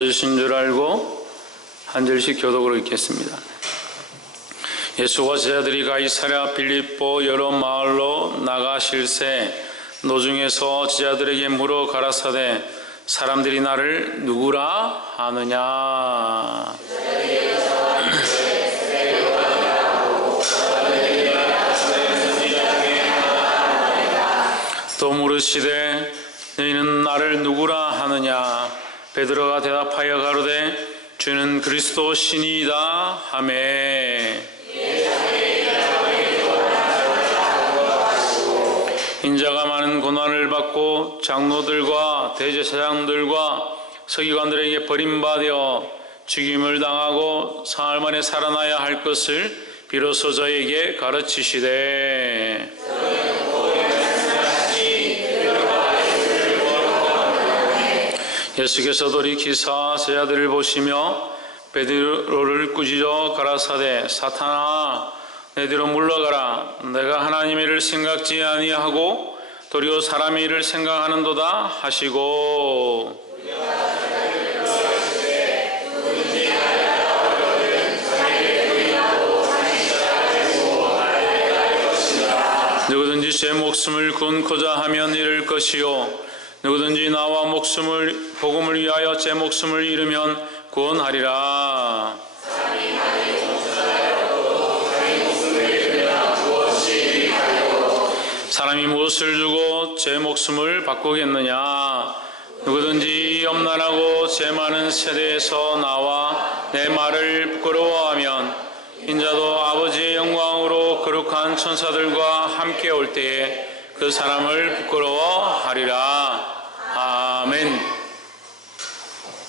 주신 줄 알고 한 절씩 교독으로 읽겠습니다. 예수와 제자들이 가이사랴 빌립보 여러 마을로 나가실새 노중에서 제자들에게 물어 가라사대 사람들이 나를 누구라 하느냐. 또 물으시되 너희는 나를 누구라 하느냐. 베드로가 대답하여 가로되 주는 그리스도 신이다 하매 인자가 많은 고난을 받고 장로들과 대제사장들과 서기관들에게 버림받아 죽임을 당하고 사흘 만에 살아나야 할 것을 비로소 저에게 가르치시되 예수께서 돌이키사 제자들을 보시며 베드로를 꾸짖어 가라사대 사탄아 내 뒤로 물러가라. 내가 하나님의 일을 생각지 아니하고 도리어 사람의 일을 생각하는도다 하시고 누구든지 제 목숨을 구원코자 하면 잃을 것이요 누구든지 나와 복음을 위하여 제 목숨을 잃으면 구원하리라. 사람이 무엇을 주고 제 목숨을 바꾸겠느냐. 누구든지 염난하고 제 많은 세대에서 나와 내 말을 부끄러워하면 인자도 아버지의 영광으로 거룩한 천사들과 함께 올 때에 그 사람을 부끄러워하리라. 아멘.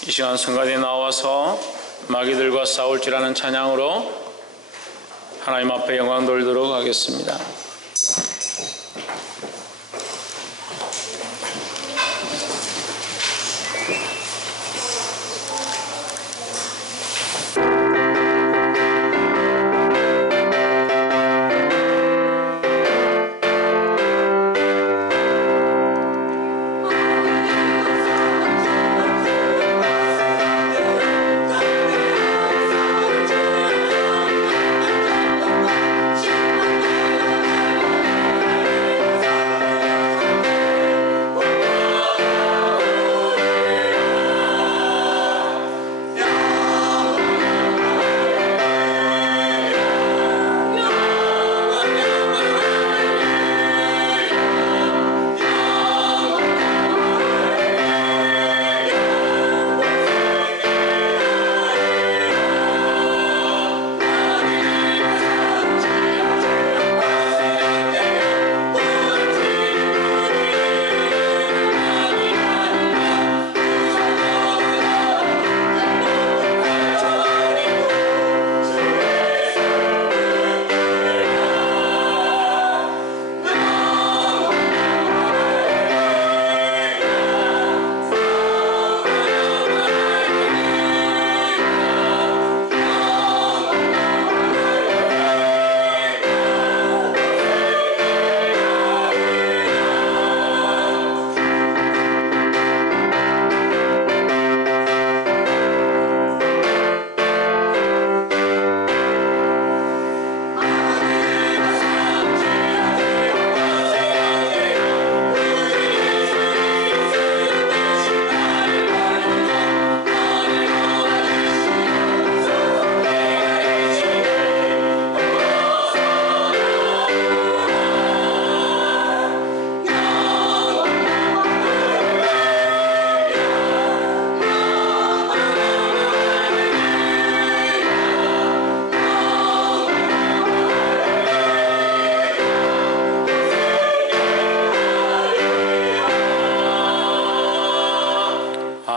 이 시간 성가대에 나와서 마귀들과 싸울지라는 찬양으로 하나님 앞에 영광 돌리도록 하겠습니다.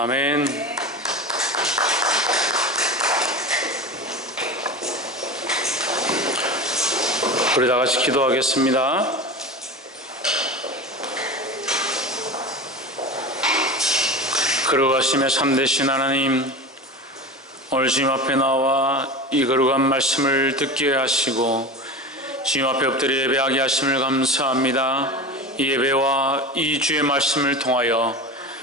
아멘. 우리 다 같이 기도하겠습니다. 거룩하심의 참되신 하나님, 오늘 주님 앞에 나와 이 거룩한 말씀을 듣게 하시고 주님 앞에 엎드려 예배하게 하심을 감사합니다. 이 예배와 이 주의 말씀을 통하여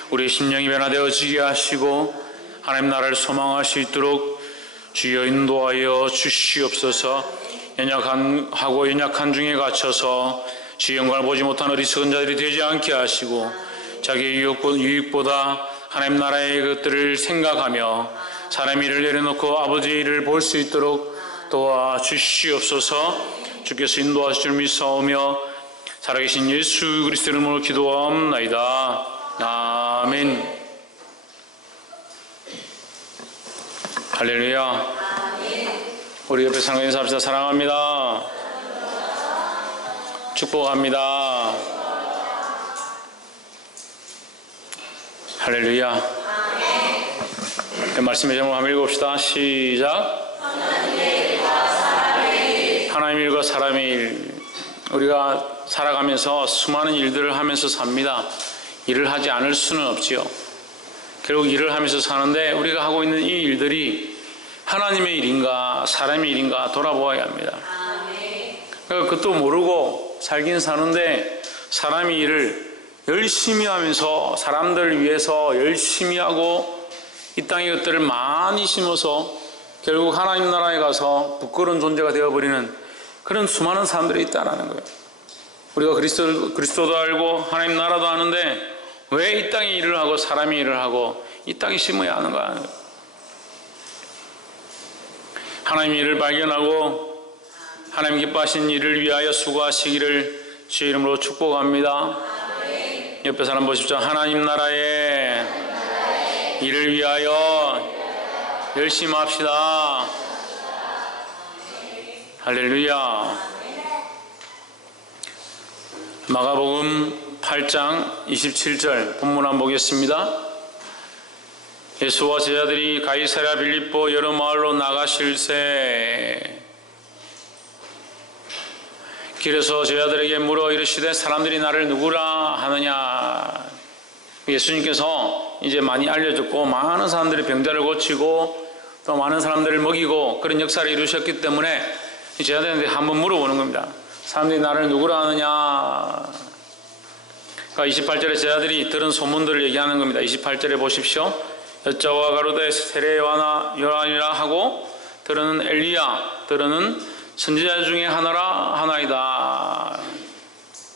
우리 심령이 변화되어지게 하시고 하나님 나라를 소망할 수 있도록 주여 인도하여 주시옵소서. 연약한 중에 갇혀서 주의 영광을 보지 못한 어리석은 자들이 되지 않게 하시고 자기의 유익보다 하나님 나라의 것들을 생각하며 사람의 일을 내려놓고 아버지의 일을 볼 수 있도록 도와주시옵소서. 주께서 인도하실 줄 믿사오며 살아계신 예수 그리스도 이름으로 기도하옵나이다. 아멘. 할렐루야. 우리 옆에 사랑하는 인사합시다. 사랑합니다. 축복합니다. 할렐루야. 말씀의 제목 한번 읽읍시다. 시작. 하나님의 일과 사람의 일. 우리가 살아가면서 수많은 일들을 하면서 삽니다. 일을 하지 않을 수는 없지요. 결국 일을 하면서 사는데 우리가 하고 있는 이 일들이 하나님의 일인가 사람의 일인가 돌아보아야 합니다. 그러니까 그것도 모르고 살긴 사는데 사람의 일을 열심히 하면서 사람들을 위해서 열심히 하고 이 땅의 것들을 많이 심어서 결국 하나님 나라에 가서 부끄러운 존재가 되어버리는 그런 수많은 사람들이 있다는 거예요. 우리가 그리스도도 알고 하나님 나라도 아는데 왜 이 땅에 일을 하고 사람이 일을 하고 이 땅에 심어야 하는가? 하나님의 일을 발견하고 하나님 기뻐하신 일을 위하여 수고하시기를 주의 이름으로 축복합니다. 옆에 사람 보십시오. 하나님 나라의 일을 위하여 열심히 합시다. 할렐루야. 마가복음 8장 27절 본문 한번 보겠습니다. 예수와 제자들이 가이사랴 빌립보 여러 마을로 나가실새 길에서 제자들에게 물어 이르시되 사람들이 나를 누구라 하느냐. 예수님께서 이제 많이 알려졌고 많은 사람들이 병자를 고치고 또 많은 사람들을 먹이고 그런 역사를 이루셨기 때문에 제자들한테 한번 물어보는 겁니다. 사람들이 나를 누구라 하느냐. 그러니까 28절에 제자들이 들은 소문들을 얘기하는 겁니다. 28절에 보십시오. 여자와 가로되 세례 요한이라 하고 들으는 엘리야 들으는 선지자 중에 하나이다.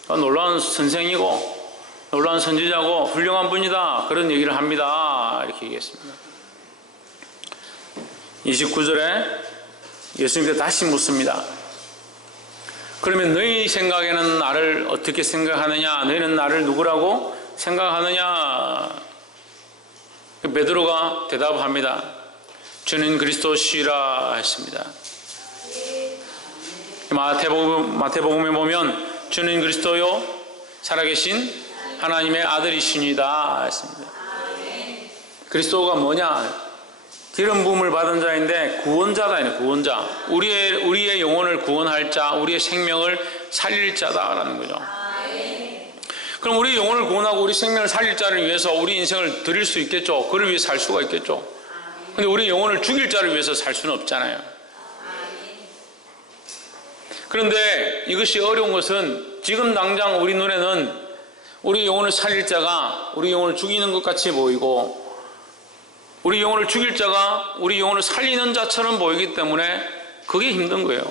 놀라운 선생이고 놀라운 선지자고 훌륭한 분이다. 그런 얘기를 합니다. 이렇게 얘기했습니다. 29절에 예수님께서 다시 묻습니다. 그러면 너희 생각에는 나를 어떻게 생각하느냐? 너희는 나를 누구라고 생각하느냐? 베드로가 대답합니다. 주는 그리스도시라 했습니다. 마태복음에 보면 주는 그리스도요 살아계신 하나님의 아들이시니다 했습니다. 그리스도가 뭐냐? 기름 부음을 받은 자인데 구원자다. 구원자. 우리의 영혼을 구원할 자, 우리의 생명을 살릴 자다라는 거죠. 그럼 우리 영혼을 구원하고 우리 생명을 살릴 자를 위해서 우리 인생을 드릴 수 있겠죠. 그를 위해 살 수가 있겠죠. 근데 우리 영혼을 죽일 자를 위해서 살 수는 없잖아요. 그런데 이것이 어려운 것은 지금 당장 우리 눈에는 우리 영혼을 살릴 자가 우리 영혼을 죽이는 것 같이 보이고 우리 영혼을 죽일 자가 우리 영혼을 살리는 자처럼 보이기 때문에 그게 힘든 거예요.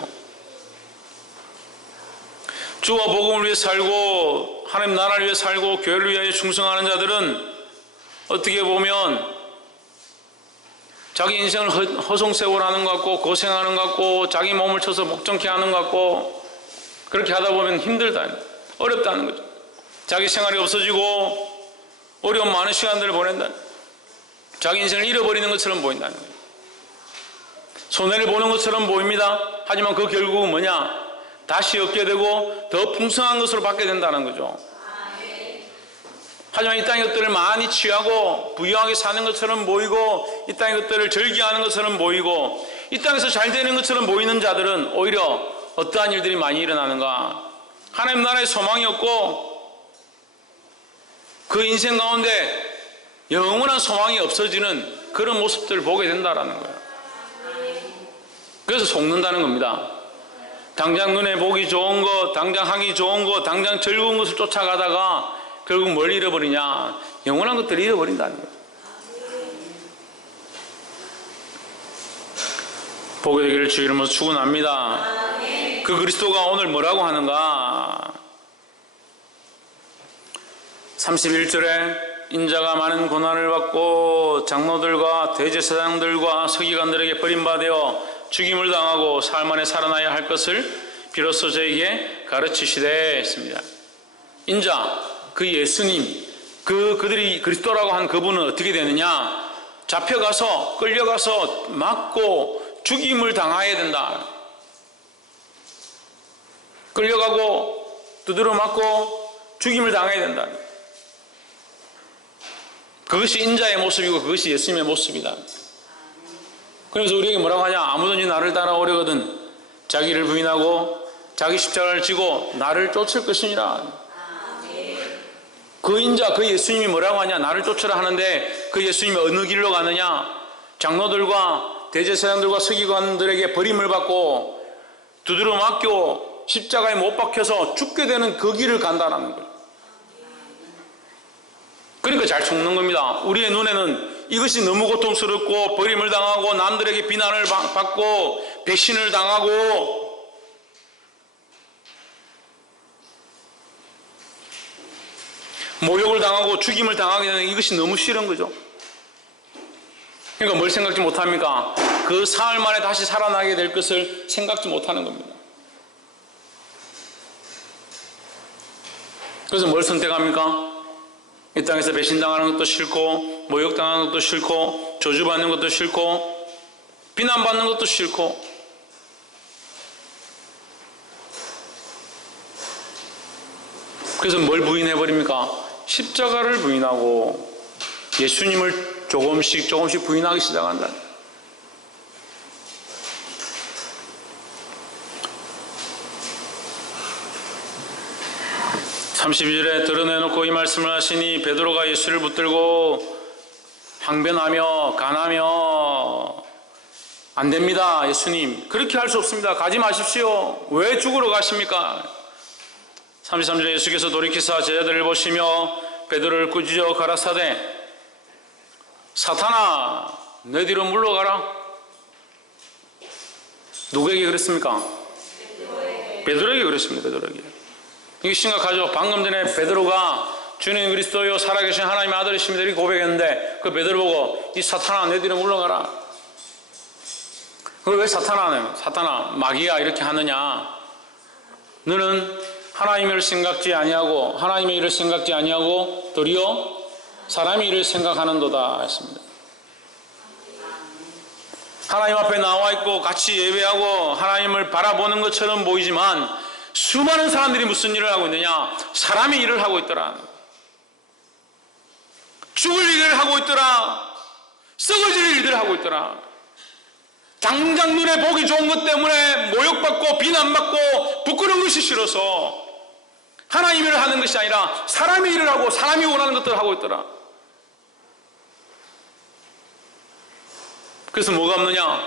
주와 복음을 위해 살고 하나님 나라를 위해 살고 교회를 위하여 충성하는 자들은 어떻게 보면 자기 인생을 허송세월하는 것 같고 고생하는 것 같고 자기 몸을 쳐서 목정케 하는 것 같고 그렇게 하다 보면 힘들다, 어렵다는 거죠. 자기 생활이 없어지고 어려운 많은 시간들을 보낸다. 자기 인생을 잃어버리는 것처럼 보인다는 거예요. 손해를 보는 것처럼 보입니다. 하지만 그 결국은 뭐냐? 다시 얻게 되고 더 풍성한 것으로 받게 된다는 거죠. 하지만 이 땅의 것들을 많이 취하고 부유하게 사는 것처럼 보이고 이 땅의 것들을 즐겨하는 것처럼 보이고 이 땅에서 잘 되는 것처럼 보이는 자들은 오히려 어떠한 일들이 많이 일어나는가? 하나님 나라의 소망이 없고 그 인생 가운데 영원한 소망이 없어지는 그런 모습들을 보게 된다는 거예요. 그래서 속는다는 겁니다. 당장 눈에 보기 좋은 것, 당장 하기 좋은 것, 당장 즐거운 것을 쫓아가다가 결국 뭘 잃어버리냐? 영원한 것들을 잃어버린다는 거예요. 복이 되기를 주 이름으로 축원합니다. 그 그리스도가 오늘 뭐라고 하는가? 31절에 인자가 많은 고난을 받고 장로들과 대제사장들과 서기관들에게 버림받아 죽임을 당하고 사흘 만에 살아나야 할 것을 비로소 저에게 가르치시되 했습니다. 인자, 그 예수님, 그들이 그리스도라고 한 그분은 어떻게 되느냐? 잡혀가서 끌려가서 맞고 죽임을 당해야 된다. 끌려가고 두드려 맞고 죽임을 당해야 된다. 그것이 인자의 모습이고 그것이 예수님의 모습이다. 그래서 우리에게 뭐라고 하냐? 아무든지 나를 따라오려거든 자기를 부인하고 자기 십자가를 지고 나를 쫓을 것이니라. 그 인자, 그 예수님이 뭐라고 하냐? 나를 쫓으라 하는데 그 예수님이 어느 길로 가느냐? 장로들과 대제사장들과 서기관들에게 버림을 받고 두드려 맞고 십자가에 못 박혀서 죽게 되는 그 길을 간다는 거예요. 그러니까 잘 죽는 겁니다. 우리의 눈에는 이것이 너무 고통스럽고 버림을 당하고 남들에게 비난을 받고 배신을 당하고 모욕을 당하고 죽임을 당하게 되는 이것이 너무 싫은 거죠. 그러니까 뭘 생각지 못합니까? 그 사흘 만에 다시 살아나게 될 것을 생각지 못하는 겁니다. 그래서 뭘 선택합니까? 이 땅에서 배신당하는 것도 싫고 모욕당하는 것도 싫고 저주받는 것도 싫고 비난받는 것도 싫고 그래서 뭘 부인해버립니까? 십자가를 부인하고 예수님을 조금씩 부인하기 시작한다. (32절에) 드러내놓고 이 말씀을 하시니 베드로가 예수를 붙들고 항변하며 간하며 안 됩니다. 예수님 그렇게 할 수 없습니다. 가지 마십시오. 왜 죽으러 가십니까? 33절에 예수께서 돌이키사 제자들을 보시며 베드로를 꾸짖어 가라사대 사탄아 내 뒤로 물러가라. 누구에게 그랬습니까? 베드로에게 그랬습니다. 베드로에게. 이게 심각하죠. 방금 전에 베드로가 주님 그리스도요 살아계신 하나님의 아들이십니다 이렇게 고백했는데 그 베드로 보고 이 사탄아 내 뒤로 물러가라. 그걸 왜 사탄아 마귀야 이렇게 하느냐? 너는 하나님의 일을 생각지 아니하고 하나님의 일을 생각지 아니하고 도리어 사람의 일을 생각하는도다 했습니다. 하나님 앞에 나와 있고 같이 예배하고 하나님을 바라보는 것처럼 보이지만 수많은 사람들이 무슨 일을 하고 있느냐? 사람의 일을 하고 있더라. 죽을 일을 하고 있더라. 썩어질 일들을 하고 있더라. 당장 눈에 보기 좋은 것 때문에 모욕받고 비난받고 부끄러운 것이 싫어서 하나님의 일을 하는 것이 아니라 사람의 일을 하고 사람이 원하는 것들을 하고 있더라. 그래서 뭐가 없느냐?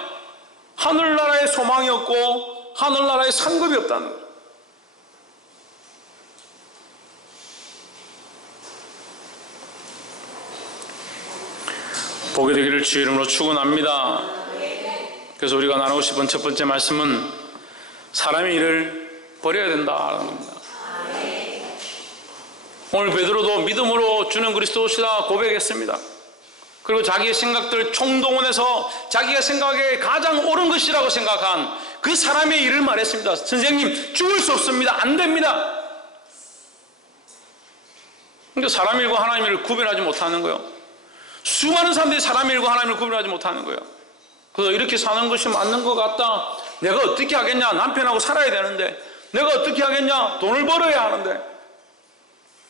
하늘나라에 소망이 없고 하늘나라에 상급이 없다는 거예요. 보게 되기를 주의 이름으로 축원합니다. 그래서 우리가 나누고 싶은 첫 번째 말씀은 사람의 일을 버려야 된다는 겁니다. 오늘 베드로도 믿음으로 주는 그리스도시다 고백했습니다. 그리고 자기의 생각들 총동원해서 자기가 생각에 가장 옳은 것이라고 생각한 그 사람의 일을 말했습니다. 선생님 죽을 수 없습니다. 안 됩니다. 그러니까 사람 일과 하나님 일을 구별하지 못하는 거예요. 수많은 사람들이 사람 일과 하나님 일을 구별하지 못하는 거예요. 그래서 이렇게 사는 것이 맞는 것 같다. 내가 어떻게 하겠냐? 남편하고 살아야 되는데 내가 어떻게 하겠냐? 돈을 벌어야 하는데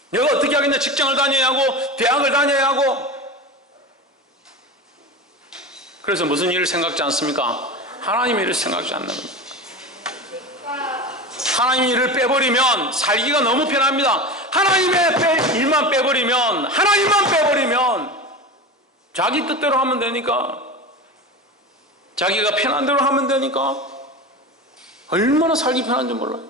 내가 어떻게 하겠냐? 직장을 다녀야 하고 대학을 다녀야 하고. 그래서 무슨 일을 생각지 않습니까? 하나님의 일을 생각지 않는 겁니다. 하나님의 일을 빼버리면 살기가 너무 편합니다. 하나님의 일만 빼버리면 하나님만 빼버리면 자기 뜻대로 하면 되니까 자기가 편한 대로 하면 되니까 얼마나 살기 편한지 몰라요.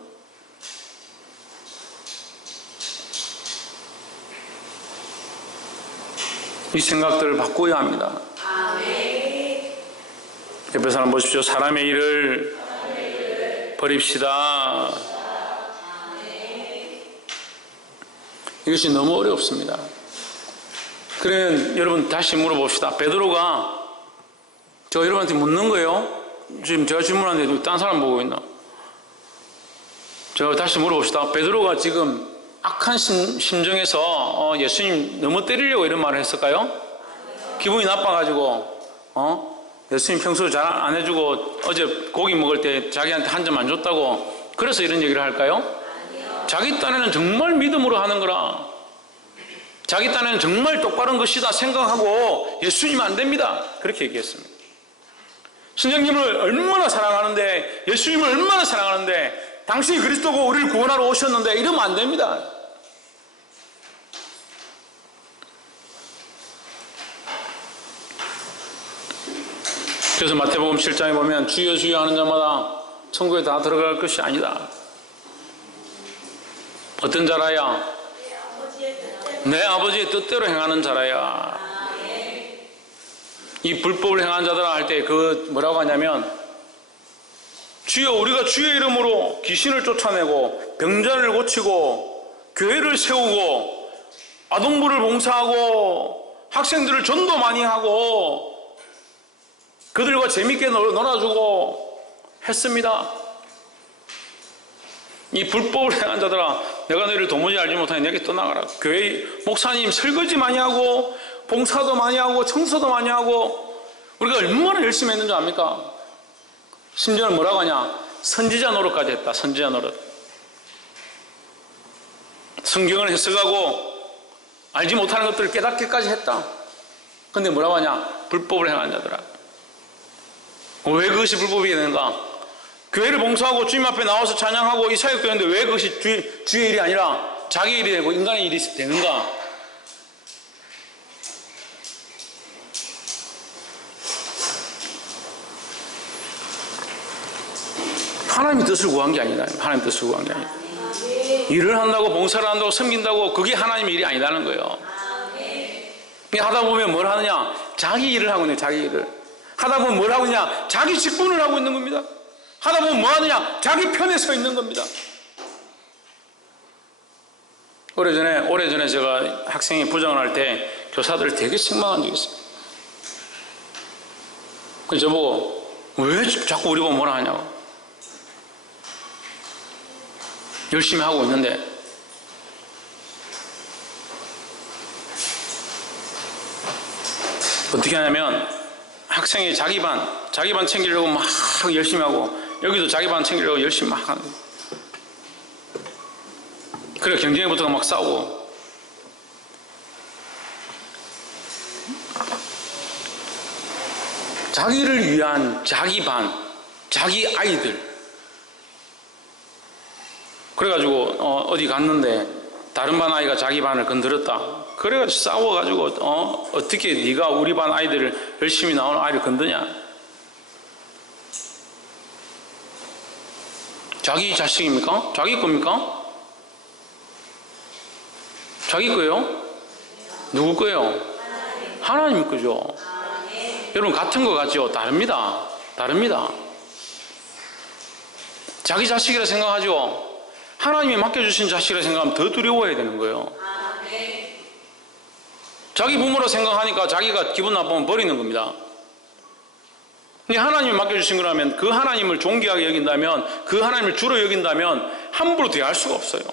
이 생각들을 바꿔야 합니다. 옆에 사람 보십시오. 사람의 일을 버립시다. 이것이 너무 어렵습니다. 그러면 여러분 다시 물어봅시다. 베드로가 저 여러분한테 묻는 거예요. 지금 제가 질문하는데 딴 사람 보고 있나? 제가 다시 물어봅시다. 베드로가 지금 악한 심정에서 예수님 너무 때리려고 이런 말을 했을까요? 기분이 나빠가지고 예수님 평소에 잘 안 해주고 어제 고기 먹을 때 자기한테 한 점 안 줬다고 그래서 이런 얘기를 할까요? 자기 딴에는 정말 믿음으로 하는 거라, 자기 딴에는 정말 똑바른 것이다 생각하고 예수님 안 됩니다 그렇게 얘기했습니다. 선생님을 얼마나 사랑하는데, 예수님을 얼마나 사랑하는데 당신이 그리스도고 우리를 구원하러 오셨는데 이러면 안 됩니다. 그래서 마태복음 7장에 보면 주여 주여 하는 자마다 천국에 다 들어갈 것이 아니다. 어떤 자라야? 내 아버지의 뜻대로 행하는 자라야. 이 불법을 행한 자들아 할 때 그 뭐라고 하냐면, 주여 우리가 주의 이름으로 귀신을 쫓아내고 병자를 고치고 교회를 세우고 아동부를 봉사하고 학생들을 전도 많이 하고 그들과 재밌게 놀아주고 했습니다. 이 불법을 행한 자들아 내가 너희를 도무지 알지 못하니 내게 떠나가라. 교회 목사님 설거지 많이 하고 봉사도 많이 하고 청소도 많이 하고 우리가 얼마나 열심히 했는 줄 압니까? 심지어는 뭐라고 하냐, 선지자 노릇까지 했다. 선지자 노릇. 성경을 해석하고 알지 못하는 것들을 깨닫기까지 했다. 근데 뭐라고 하냐, 불법을 행한 자들아. 왜 그것이 불법이 되는가? 교회를 봉사하고 주님 앞에 나와서 찬양하고 이 사역도 했는데 왜 그것이 주의 일이 아니라 자기 일이 되고 인간의 일이 되는가? 하나님의 뜻을 구한 게 아니다. 하나님의 뜻을 구한 게 아니다. 일을 한다고 봉사를 한다고 섬긴다고 그게 하나님의 일이 아니라는 거예요. 하다 보면 뭘 하느냐, 자기 일을 하고 있는, 자기 일을 하다 보면 뭘 하고 있냐, 자기 직분을 하고 있는 겁니다. 하다 보면 뭐 하느냐, 자기 편에 서 있는 겁니다. 오래전에 제가 학생이 부정을 할 때 교사들을 되게 책망한 적이 있어요. 그래서 저보고 왜 자꾸 우리 보고 뭐라 하냐고. 열심히 하고 있는데 어떻게 하냐면 학생이 자기 반 챙기려고 막 열심히 하고 여기도 자기 반 챙기려고 열심히 막 하는 거예요. 그래 경쟁에 붙어서 막 싸우고 자기를 위한 자기 반, 자기 아이들. 그래가지고 어디 갔는데 다른 반 아이가 자기 반을 건드렸다. 그래가지고 싸워가지고 어떻게 네가 우리 반 아이들을 열심히 나오는 아이를 건드냐. 자기 자식입니까? 자기 겁니까? 자기 거예요? 누구 거예요? 하나님 거죠. 여러분 같은 거 같죠? 다릅니다. 자기 자식이라 생각하죠. 하나님이 맡겨주신 자식이라 생각하면 더 두려워해야 되는 거예요. 자기 부모라 생각하니까 자기가 기분 나쁘면 버리는 겁니다. 근데 하나님이 맡겨주신 거라면 그 하나님을 존귀하게 여긴다면, 그 하나님을 주로 여긴다면 함부로 대할 수가 없어요.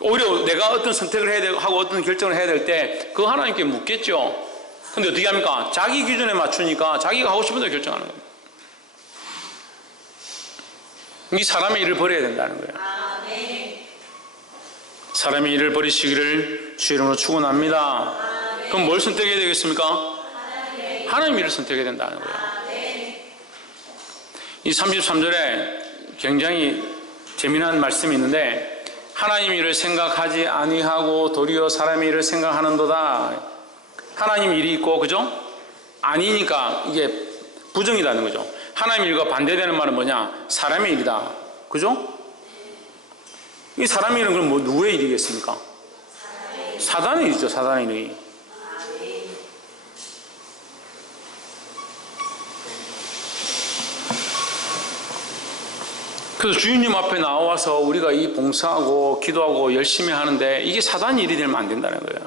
오히려 내가 어떤 선택을 해야 하고 어떤 결정을 해야 될 때 그 하나님께 묻겠죠. 근데 어떻게 합니까? 자기 기준에 맞추니까 자기가 하고 싶은 대로 결정하는 겁니다. 이 사람의 일을 버려야 된다는 거예요. 사람의 일을 버리시기를 주 이름으로 축원합니다. 그럼 뭘 선택해야 되겠습니까? 하나님의 일을 선택해야 된다는 거예요. 이 33절에 굉장히 재미난 말씀이 있는데, 하나님 일을 생각하지 아니하고 도리어 사람의 일을 생각하는도다. 하나님 일이 있고, 그죠? 아니니까 이게 부정이라는 거죠. 하나님 일과 반대되는 말은 뭐냐? 사람의 일이다. 그죠? 이 사람의 일은 그럼 누구의 일이겠습니까? 사단의 일이죠. 사단의 일이. 그래서 주님 앞에 나와서 우리가 이 봉사하고 기도하고 열심히 하는데 이게 사단 일이 되면 안 된다는 거예요.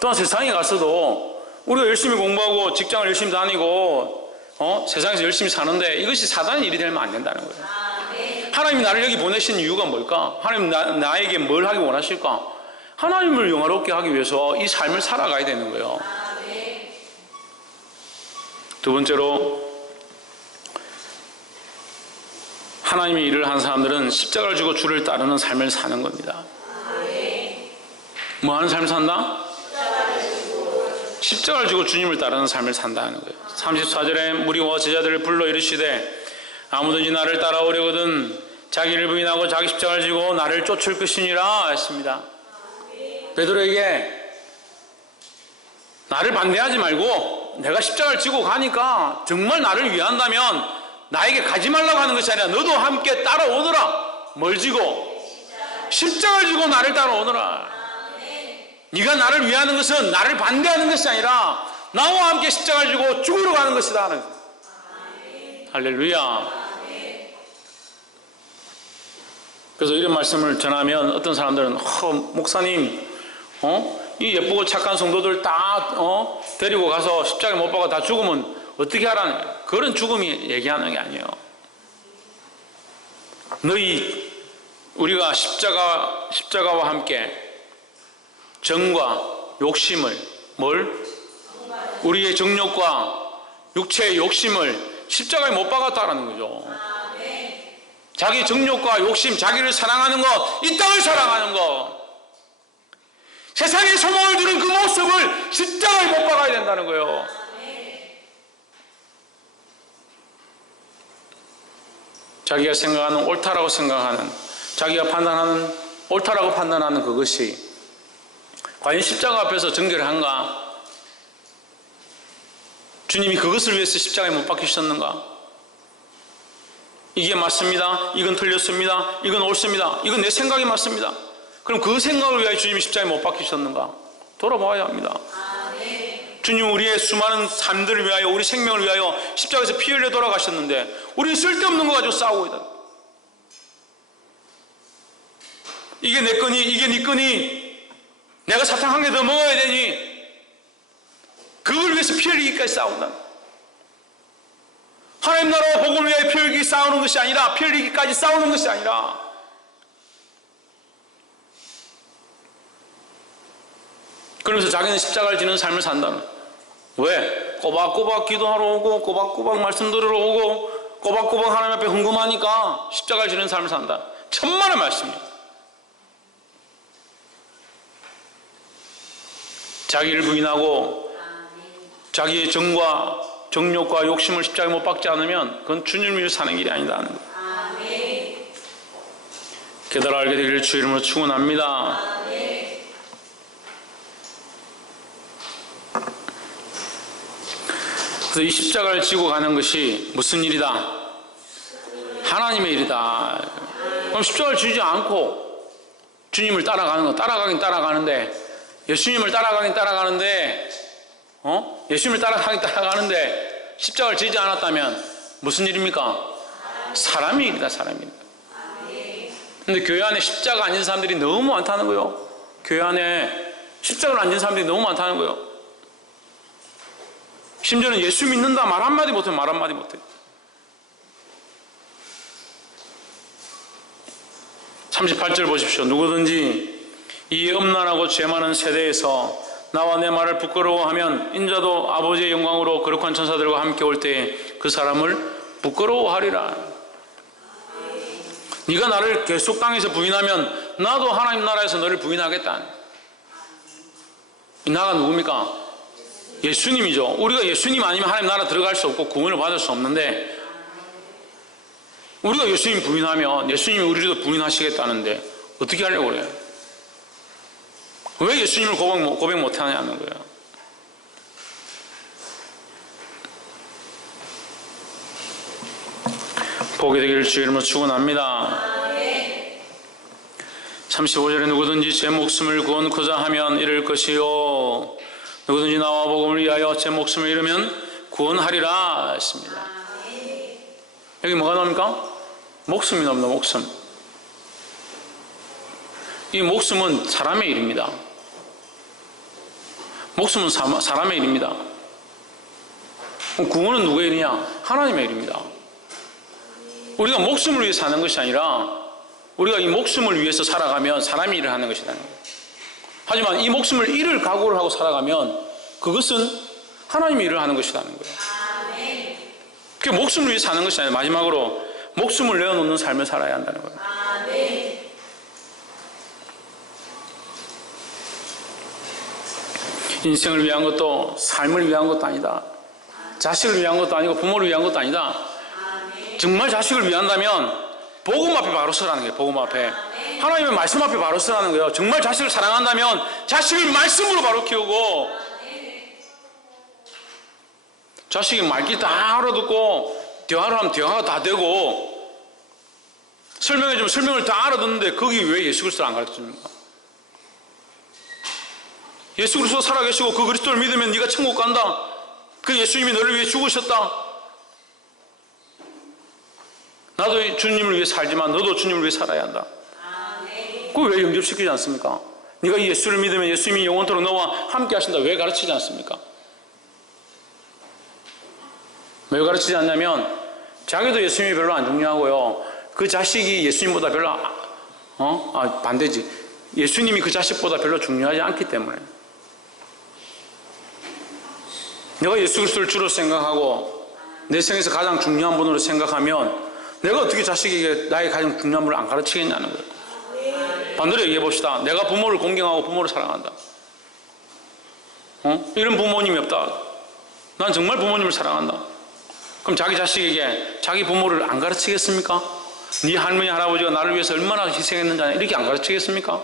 또한 세상에 가서도 우리가 열심히 공부하고 직장을 열심히 다니고 세상에서 열심히 사는데 이것이 사단의 일이 되면 안 된다는 거예요. 하나님이 나를 여기 보내신 이유가 뭘까? 하나님 나에게 뭘 하기 원하실까? 하나님을 영화롭게 하기 위해서 이 삶을 살아가야 되는 거예요. 두 번째로, 하나님의 일을 하는 사람들은 십자가를 지고 주를 따르는 삶을 사는 겁니다. 뭐 하는 삶을 산다? 십자가를 지고 주님을 따르는 삶을 산다는 거예요. 34절에 무리와 제자들을 불러 이르시되 아무든지 나를 따라오려거든 자기를 부인하고 자기 십자가를 지고 나를 쫓을 것이니라 했습니다. 베드로에게 나를 반대하지 말고 내가 십자가를 지고 가니까 정말 나를 위한다면 나에게 가지 말라고 하는 것이 아니라 너도 함께 따라오너라. 뭘 지고? 십자가를 지고 나를 따라오너라. 네가 나를 위하는 것은 나를 반대하는 것이 아니라 나와 함께 십자가를 지고 죽으러 가는 것이다. 할렐루야. 그래서 이런 말씀을 전하면 어떤 사람들은 목사님 이 예쁘고 착한 성도들 다 데리고 가서 십자가에 못 박아 다 죽으면 어떻게 하라는 거예요. 그런 죽음이 얘기하는 게 아니에요. 우리가 십자가와 함께 정과 욕심을 우리의 정욕과 육체의 욕심을 십자가에 못 박았다라는 거죠. 자기 정욕과 욕심, 자기를 사랑하는 것, 이 땅을 사랑하는 것, 세상에 소망을 두는 그 모습을 십자가에 못 박아야 된다는 거예요. 자기가 생각하는 옳다라고 생각하는, 자기가 판단하는 옳다라고 판단하는 그것이 과연 십자가 앞에서 정결한가? 주님이 그것을 위해서 십자가에 못 박히셨는가? 이게 맞습니다. 이건 틀렸습니다. 이건 옳습니다. 이건 내 생각이 맞습니다. 그럼 그 생각을 위하여 주님이 십자가에 못 박히셨는가? 돌아봐야 합니다. 주님 우리의 수많은 삶들을 위하여, 우리 생명을 위하여 십자가에서 피 흘려 돌아가셨는데 우리는 쓸데없는 거 가지고 싸우고 있다. 이게 내 거니? 이게 네 거니? 내가 사탕 한 개 더 먹어야 되니? 그걸 위해서 피 흘리기까지 싸운다. 하나님 나라와 복음을 위하여 피 흘리기 싸우는 것이 아니라, 피 흘리기까지 싸우는 것이 아니라, 그러면서 자기는 십자가를 지는 삶을 산다는. 왜? 꼬박꼬박 기도하러 오고, 꼬박꼬박 말씀 들으러 오고, 꼬박꼬박 하나님 앞에 헌금하니까 십자가를 지는 삶을 산다. 천만의 말씀입니다. 자기를 부인하고 자기의 정과 정욕과 욕심을 십자가에 못 박지 않으면 그건 주님을 위해 사는 길이 아니다는 거예요. 깨달아 알게 되기를 주의 이름으로 축원합니다. 그래서 이 십자가를 지고 가는 것이 무슨 일이다? 하나님의 일이다. 그럼 십자가를 지지 않고 주님을 따라가는 거, 따라가긴 따라가는데, 예수님을 따라가긴 따라가는데, 예수님을 따라가긴 따라가는데 십자가를 지지 않았다면 무슨 일입니까? 사람의 일이다, 사람의 일. 근데 교회 안에 십자가 안 진 사람들이 너무 많다는 거예요. 교회 안에 십자가를 안 진 사람들이 너무 많다는 거예요. 심지어는 예수 믿는다 말 한마디 못해, 말 한마디 못해. 38절 보십시오. 누구든지 이 음란하고 죄 많은 세대에서 나와 내 말을 부끄러워하면 인자도 아버지의 영광으로 거룩한 천사들과 함께 올 때에 그 사람을 부끄러워하리라. 네가 나를 계속 땅에서 부인하면 나도 하나님 나라에서 너를 부인하겠다. 이 나가 누굽니까? 예수님이죠. 우리가 예수님 아니면 하나님 나라 들어갈 수 없고 구원을 받을 수 없는데, 우리가 예수님 부인하면 예수님이 우리도 부인하시겠다는데 어떻게 하려고 그래요? 왜 예수님을 고백 못하냐는 거예요. 보게 되기를 주의 이름으로 축원합니다. 35절에 누구든지 제 목숨을 구원코자 하면 잃을 것이요 누구든지 나와 복음을 위하여 제 목숨을 잃으면 구원하리라 했습니다. 여기 뭐가 나옵니까? 목숨이 넘는 목숨. 이 목숨은 사람의 일입니다. 목숨은 사람의 일입니다. 구원은 누구의 일이냐? 하나님의 일입니다. 우리가 목숨을 위해 사는 것이 아니라 우리가 이 목숨을 위해서 살아가면 사람이 일을 하는 것이라는 거예요. 하지만 이 목숨을 잃을 각오를 하고 살아가면 그것은 하나님이 일을 하는 것이라는 거예요. 그 목숨을 위해 사는 것이 아니라 마지막으로 목숨을 내어놓는 삶을 살아야 한다는 거예요. 인생을 위한 것도 삶을 위한 것도 아니다. 자식을 위한 것도 아니고 부모를 위한 것도 아니다. 정말 자식을 위한다면 복음 앞에 바로 서라는 거예요. 복음 앞에. 하나님의 말씀 앞에 바로 서라는 거예요. 정말 자식을 사랑한다면 자식을 말씀으로 바로 키우고, 자식이 말귀 다 알아듣고 대화를 하면 대화가 다 되고, 설명해주면 설명을 다 알아듣는데 거기 왜 예수 그리스도를 안 가르쳐줍니까? 예수 그리스도 살아계시고 그 그리스도를 믿으면 네가 천국 간다. 그 예수님이 너를 위해 죽으셨다. 나도 주님을 위해 살지만 너도 주님을 위해 살아야 한다. 그걸 왜 영접시키지 않습니까? 네가 이 예수를 믿으면 예수님이 영원토록 너와 함께 하신다. 왜 가르치지 않습니까? 왜 가르치지 않냐면 자기도 예수님이 별로 안 중요하고요, 그 자식이 예수님보다 별로 반대지, 예수님이 그 자식보다 별로 중요하지 않기 때문에. 내가 예수 그리스도를 주로 생각하고 내 생에서 가장 중요한 분으로 생각하면 내가 어떻게 자식에게 나의 가장 중요한 분을 안 가르치겠냐는 거예요. 반대로 얘기해 봅시다. 내가 부모를 공경하고 부모를 사랑한다. 이런 부모님이 없다. 난 정말 부모님을 사랑한다. 그럼 자기 자식에게 자기 부모를 안 가르치겠습니까? 네 할머니 할아버지가 나를 위해서 얼마나 희생했는지 이렇게 안 가르치겠습니까?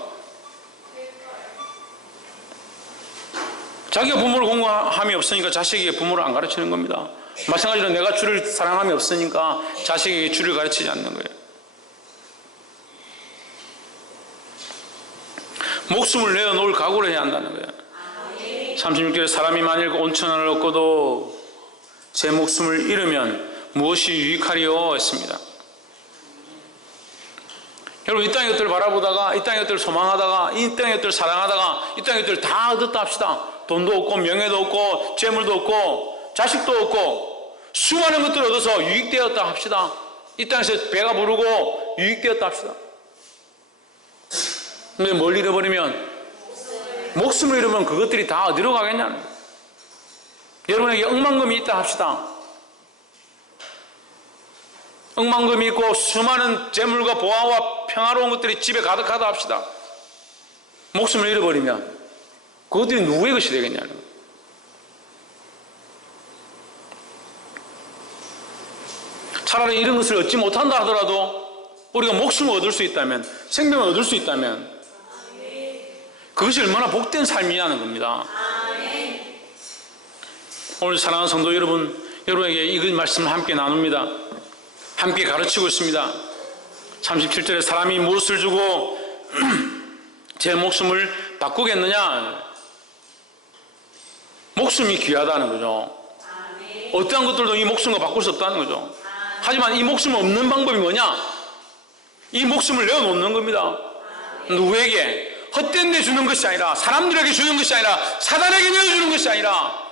자기가 부모를 공경함이 없으니까 자식에게 부모를 안 가르치는 겁니다. 마찬가지로 내가 주를 사랑함이 없으니까 자식에게 주를 가르치지 않는 거예요. 목숨을 내어놓을 각오를 해야 한다는 거예요. 36절에 사람이 만일 온천을 얻고도 제 목숨을 잃으면 무엇이 유익하리요? 했습니다. 여러분, 이 땅의 것들을 바라보다가, 이 땅의 것들을 소망하다가, 이 땅의 것들을 사랑하다가 이 땅의 것들을 다 얻었다 합시다. 돈도 없고 명예도 없고 재물도 없고 자식도 없고 수많은 것들을 얻어서 유익되었다 합시다. 이 땅에서 배가 부르고 유익되었다 합시다. 근데 뭘 잃어버리면, 목숨을 잃으면 그것들이 다 어디로 가겠냐는 거예요. 여러분에게 억만금이 있다 합시다. 억만금이 있고 수많은 재물과 보화와 평화로운 것들이 집에 가득하다 합시다. 목숨을 잃어버리면 그것들이 누구의 것이 되겠냐는 거예요. 차라리 이런 것을 얻지 못한다 하더라도 우리가 목숨을 얻을 수 있다면, 생명을 얻을 수 있다면 그것이 얼마나 복된 삶이냐는 겁니다. 오늘 사랑하는 성도 여러분, 여러분에게 이 말씀을 함께 나눕니다. 함께 가르치고 있습니다. 37절에 사람이 무엇을 주고 제 목숨을 바꾸겠느냐? 목숨이 귀하다는 거죠. 어떠한 것들도 이 목숨과 바꿀 수 없다는 거죠. 하지만 이 목숨 없는 방법이 뭐냐? 이 목숨을 내어놓는 겁니다. 누구에게? 헛된 데 주는 것이 아니라, 사람들에게 주는 것이 아니라, 사단에게 내어주는 것이 아니라,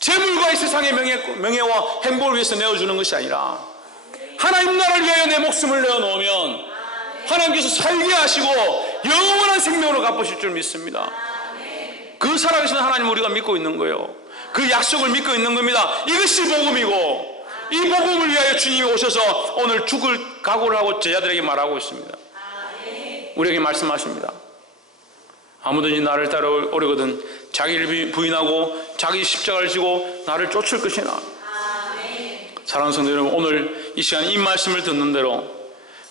재물과 이 세상의 명예와 행복을 위해서 내어주는 것이 아니라, 하나님 나라를 위하여 내 목숨을 내어놓으면 하나님께서 살게 하시고 영원한 생명으로 갚으실 줄 믿습니다. 그 살아계신 하나님을 우리가 믿고 있는 거예요. 그 약속을 믿고 있는 겁니다. 이것이 복음이고, 이 복음을 위하여 주님이 오셔서 오늘 죽을 각오를 하고 제자들에게 말하고 있습니다. 우리에게 말씀하십니다. 아무든지 나를 따라오려거든 자기를 부인하고 자기 십자가를 지고 나를 쫓을 것이나. 사랑하는 성도 여러분, 오늘 이 시간 이 말씀을 듣는 대로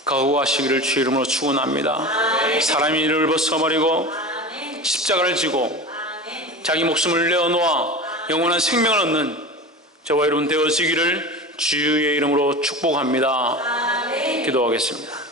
각오하시기를 주 이름으로 축원합니다. 사람이 이를 벗어버리고 십자가를 지고 자기 목숨을 내어놓아 영원한 생명을 얻는 저와 여러분 되어지기를 주의 이름으로 축복합니다. 기도하겠습니다.